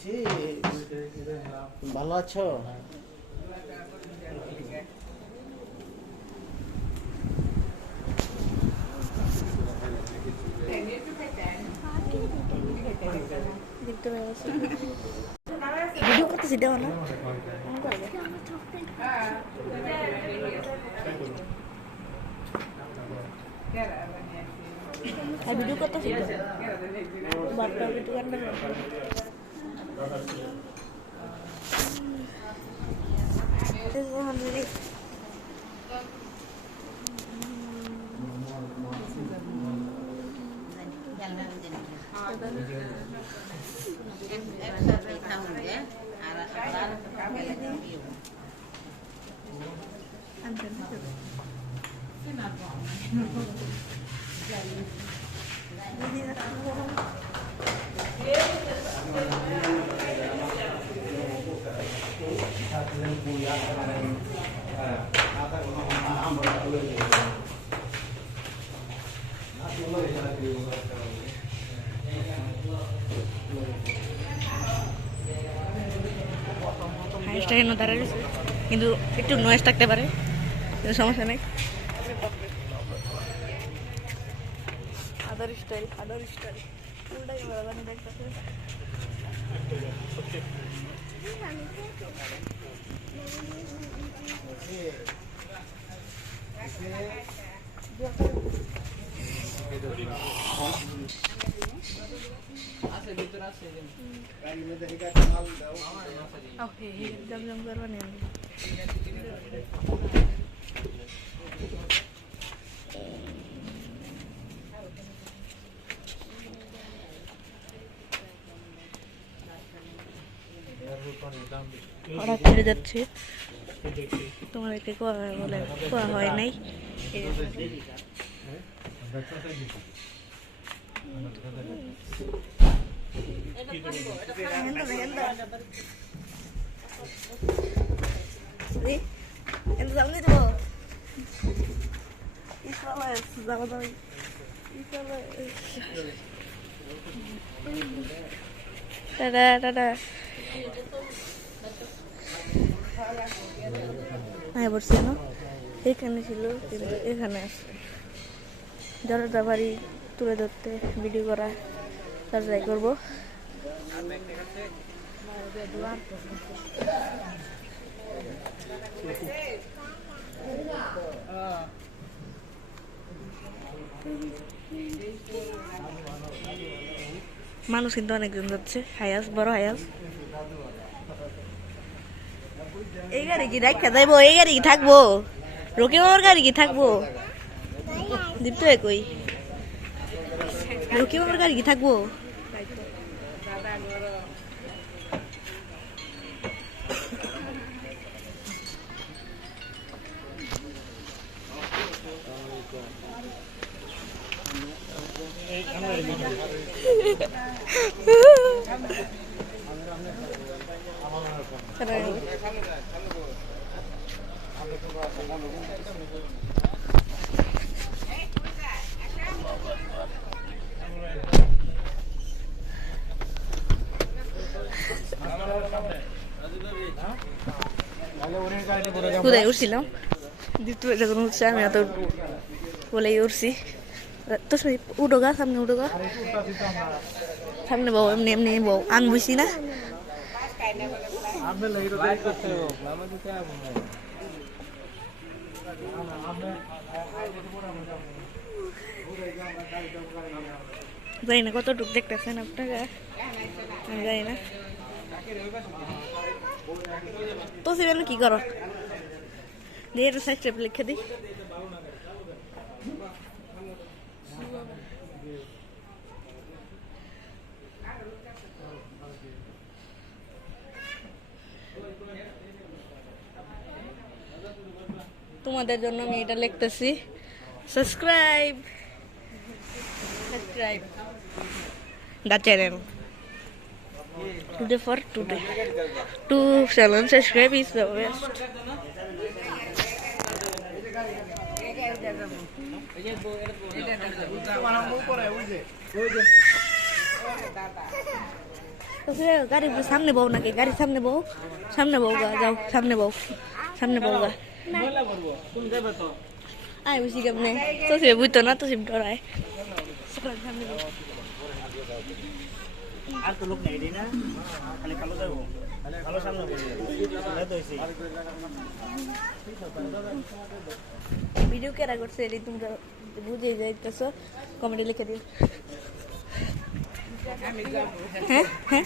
আছি। ভালো আছো? ভিডিও করতেছি, দেওয়া না ভিডিও করতেছি বারটা ভিডিও কান্না হাইস্টাইন দাঁড়ায় কিন্তু একটু নয়েজ থাকতে পারে, সমস্যা নেই। আদার স্টাইল পুরোটাই ভালো দেখতেছে। ওরা ছেড়ে যাচ্ছে, তোমাদেরকে কোয়া হয় নাই। টাটা বসছে না, এখানে ছিল কিন্তু এখানে আসছে। জলটা বাড়ি তুলে ধরতে ভিডিও করা তার ট্রাই করবো। মানুষ কিন্তু অনেকজন যাচ্ছে। হায়াস বড় হায়াস, এই গাড়ি কি দেখা যাইবো? এই গাড়ি কি থাকবো? রকি মামার গাড়ি কি থাকবো? দীপ্ত কই? রকি মামার গাড়ি কি থাকবো? কোথায় উঠছিলাম? দীপ্ত যখন উঠছে আমি এত বলেই উঠছি। তো উঠো গা, সামনে উঠো গা, সামনে বউ, এমনি এমনি বউ। আমি বুঝছি না, জানি না কতটুকু দেখতেছেন আপনারা, আমি জানি না। তো সেখানে কি করো? দিয়ে একটু সাবস্ক্রাইব লিখে দিই। তোমাদের জন্য আমি এটা লিখতেছি, subscribe the channel. Today for today. To channel subscribe is the best. তো ফিরে গাড়ি সামনে বউ নাকি গাড়ি সামনে বউ গা যাও সামনে বউ গা আয় বুঝি কেমনে তো সে বুঝতো না তো সে ডরায় সামনে বউ আর তো লোক নেই না খালি কালো যাবো কালো সামনে ভিডিও কেরা করছে এটি তোমরা বুঝে যাইতেছো কমেন্টে লিখে দিও হ্যাঁ হ্যাঁ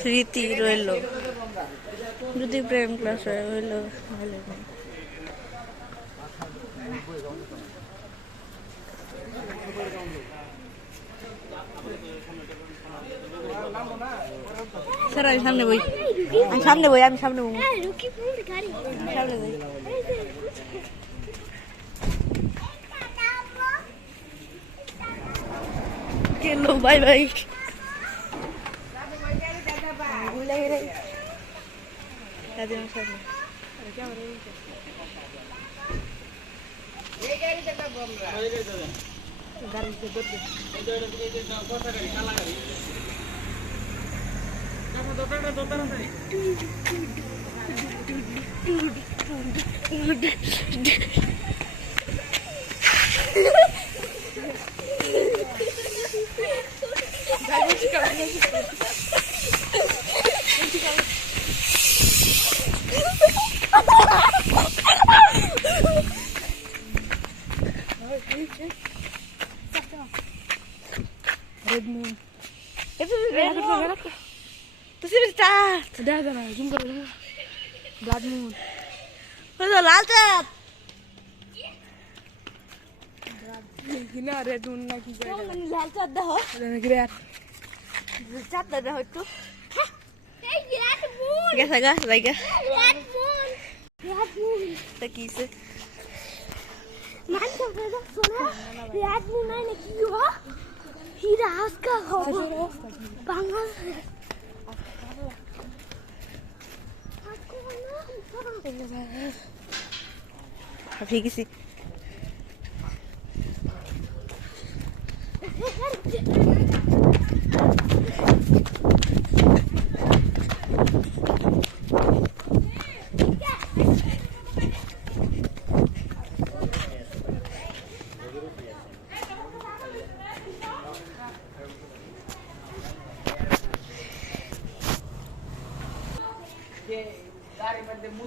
স্মৃতি রইল যদি প্রেম ক্লাস রইল স্যার আমি সামনে বই আমি সামনে বই সামনে যাই কেলো bye bye Red Moon. Itu Red Moon. Terus ini start. Ada zoom कर दो. Blood Moon. Itu लाल cat. Ini Red Moon lagi jadi. Oh, ini लाल cat dah. Ada great. Cat dah itu. Hey, Red Moon. Guys, agak, lagi. Red Moon. Red Moon. Tak kisah. Man kan dah suara. Red Moon ini kiwa. Hira aska hobo. Bangal. Apa sih?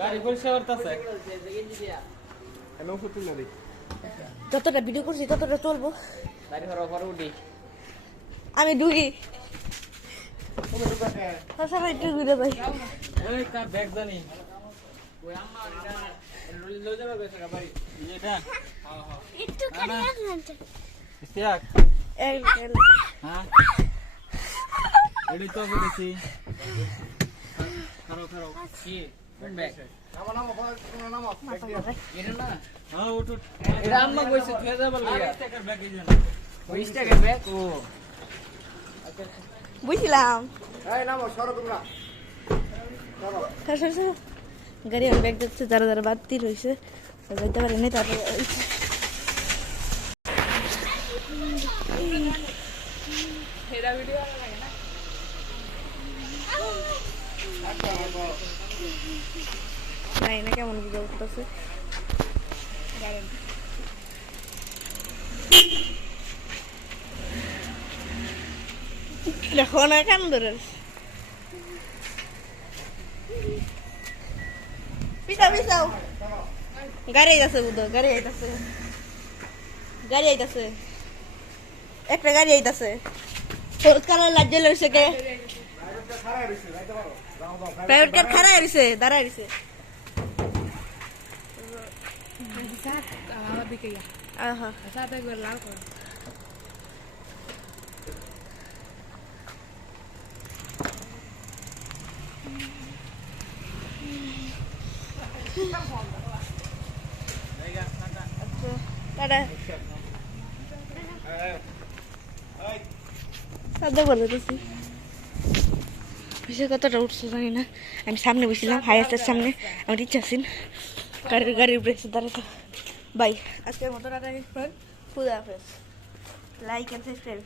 গাড়ি পরিষ্কার করতেছে যতটা video করছি ততটা চলবো গাড়ি হওয়ার পরে উঠি আমি ঢুকি সবাই ঢুকি রে ভাই ওই কার ব্যাগ জানি ওই আম্মা এটা লয়ে যাবে বেশি গাড়ি এটা হ্যাঁ হ্যাঁ একটু কাটা আনতে ইস্তিয়াক এই হ্যাঁ এডি তো বলেছি খারো কি ব্যাগ নামো নামো এটা না হ্যাঁ উঠ এটা আম্মা কইছে তুই যাবে লাগা টাকার ব্যাগ এই জন্য 20 টাকার ব্যাগ ও বুঝলাম এই নামো সরো তোমরা সরো গাড়ি আর ব্যাগ যাচ্ছে যারা যারা বাড়তি রয়েছে যাইতে পারে না তারপরে হেরা ভিডিও লাগে না নাই না কেমন ভিডিও করতেছে দেখো না কেন ধরে পিছাও গাড়ি আইতাছে বুধ গাড়ি আইতাছে একটা গাড়ি আইতাছে হলুদ কালার লাইট জ্বলে রয়েছে কে প্রাইভেট কার খাড়ায় রয়েছে দাঁড়ায় রয়েছে লাল করে সাদা বলে দিছি পয়সা কতটা উঠছে জানি না আমি সামনে বসছিলাম হাইয়াস্টের সামনে আমার ইচ্ছা আছেন গাড়ির উপরে এসে দাঁড়াতো বাই আজকের মতো খুদা হাফেজ লাইক এন্ড সাবস্ক্রাইব